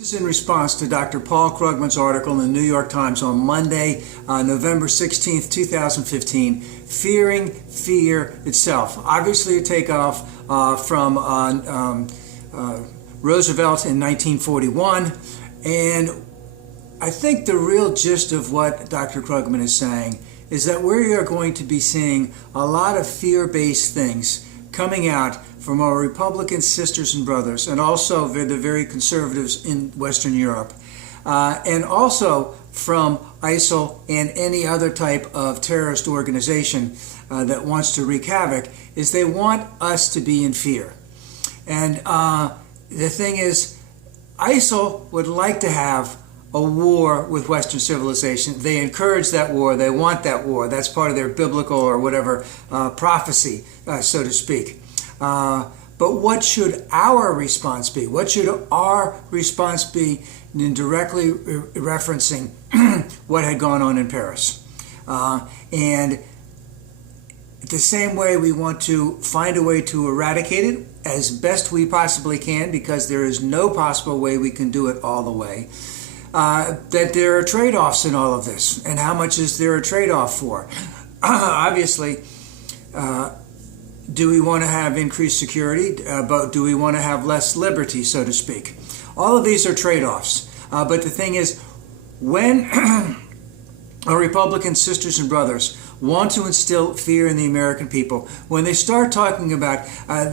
This is in response to Dr. Paul Krugman's article in the New York Times on Monday, November 16th, 2015, Fearing Fear Itself. Obviously a takeoff from Roosevelt in 1941. And I think the real gist of what Dr. Krugman is saying is that we are going to be seeing a lot of fear-based things coming out from our Republican sisters and brothers, and also the very conservatives in Western Europe, and also from ISIL and any other type of terrorist organization that wants to wreak havoc, is they want us to be in fear. And the thing is, ISIL would like to have a war with Western civilization. They encourage that war. They want that war. That's part of their biblical or whatever prophecy, so to speak. But what should our response be? What should our response be in directly referencing what had gone on in Paris? And the same way, we want to find a way to eradicate it as best we possibly can, because there is no possible way we can do it all the way. That there are trade-offs in all of this. And how much is there a trade-off for? Obviously, do we want to have increased security? But do we want to have less liberty, so to speak? All of these are trade-offs. But the thing is, when our Republican sisters and brothers want to instill fear in the American people, when they start talking about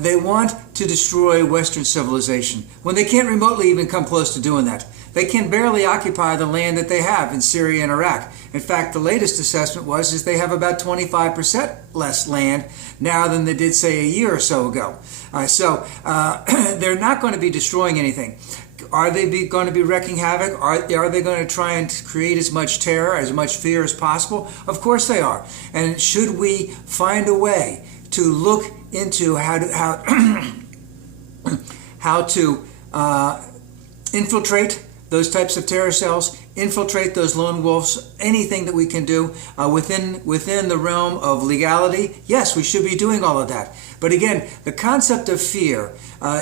they want to destroy Western civilization, when they can't remotely even come close to doing that, they can barely occupy the land that they have in Syria and Iraq. In fact, the latest assessment is they have about 25% less land now than they did, say, a year or so ago. So they're not going to be destroying anything. Are they going to be wreaking havoc? Are they going to try and create as much terror, as much fear as possible? Of course they are. And should we find a way to look into how to infiltrate those types of terror cells, infiltrate those lone wolves, anything that we can do within the realm of legality? Yes, we should be doing all of that. But again, the concept of fear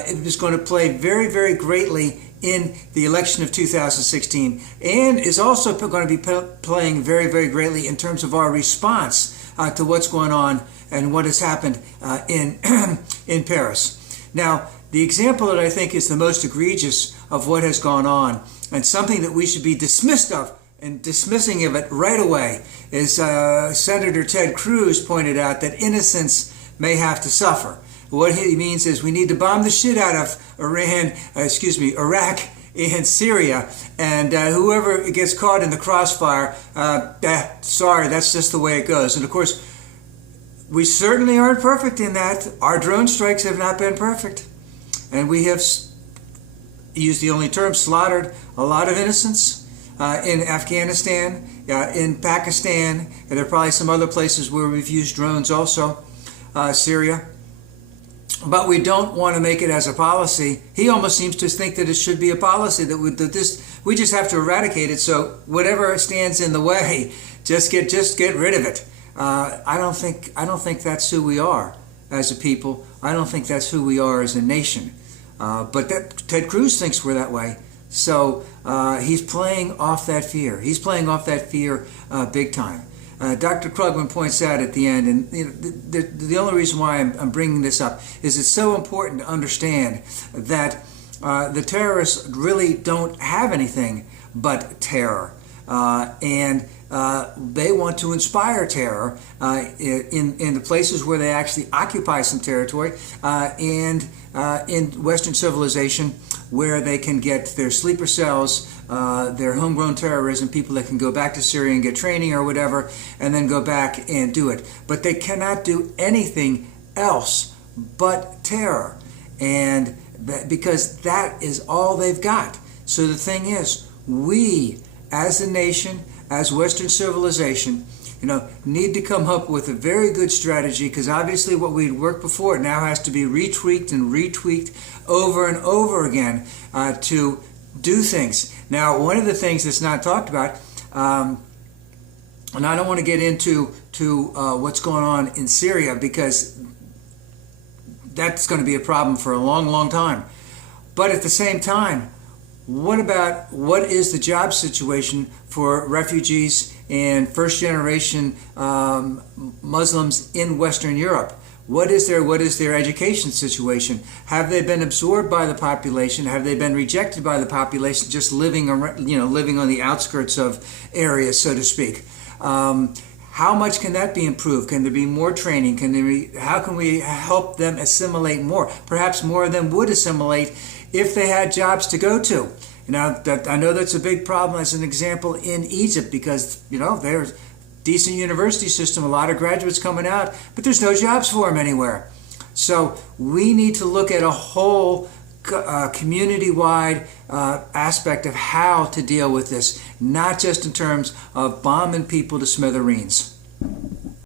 is going to play very, very greatly in the election of 2016, and is also going to be playing very, very greatly in terms of our response to what's going on and what has happened in Paris. Now, the example that I think is the most egregious of what has gone on, and something that we should be dismissed of and dismissing of it right away, is Senator Ted Cruz pointed out that innocents may have to suffer. What he means is we need to bomb the shit out of Iraq and Syria, and whoever gets caught in the crossfire, sorry, that's just the way it goes. And of course, we certainly aren't perfect in that. Our drone strikes have not been perfect. And we have, used the only term, slaughtered a lot of innocents in Afghanistan, in Pakistan, and there are probably some other places where we've used drones also, Syria. But we don't want to make it as a policy. He almost seems to think that it should be a policy, that we just have to eradicate it. So whatever stands in the way, just get rid of it. I don't think that's who we are as a people. I don't think that's who we are as a nation. But Ted Cruz thinks we're that way. So he's playing off that fear. He's playing off that fear big time. Dr. Krugman points out at the end, and the only reason why I'm bringing this up is it's so important to understand that the terrorists really don't have anything but terror. And they want to inspire terror in the places where they actually occupy some territory, and in Western civilization, where they can get their sleeper cells, their homegrown terrorism, people that can go back to Syria and get training or whatever, and then go back and do it. But they cannot do anything else but terror, and because that is all they've got. So the thing is, we as a nation, as Western civilization, need to come up with a very good strategy, because obviously what we'd worked before now has to be retweaked and retweaked over and over again to do things. Now, one of the things that's not talked about, and I don't want to get into what's going on in Syria, because that's going to be a problem for a long, long time. But at the same time, what is the job situation for refugees and first-generation Muslims in Western Europe? What is their education situation? Have they been absorbed by the population? Have they been rejected by the population, just living on the outskirts of areas, so to speak? How much can that be improved? Can there be more training? How can we help them assimilate more? Perhaps more of them would assimilate if they had jobs to go to. I know that's a big problem as an example in Egypt, because there's decent university system, a lot of graduates coming out, but there's no jobs for them anywhere. So we need to look at a whole community-wide aspect of how to deal with this, not just in terms of bombing people to smithereens.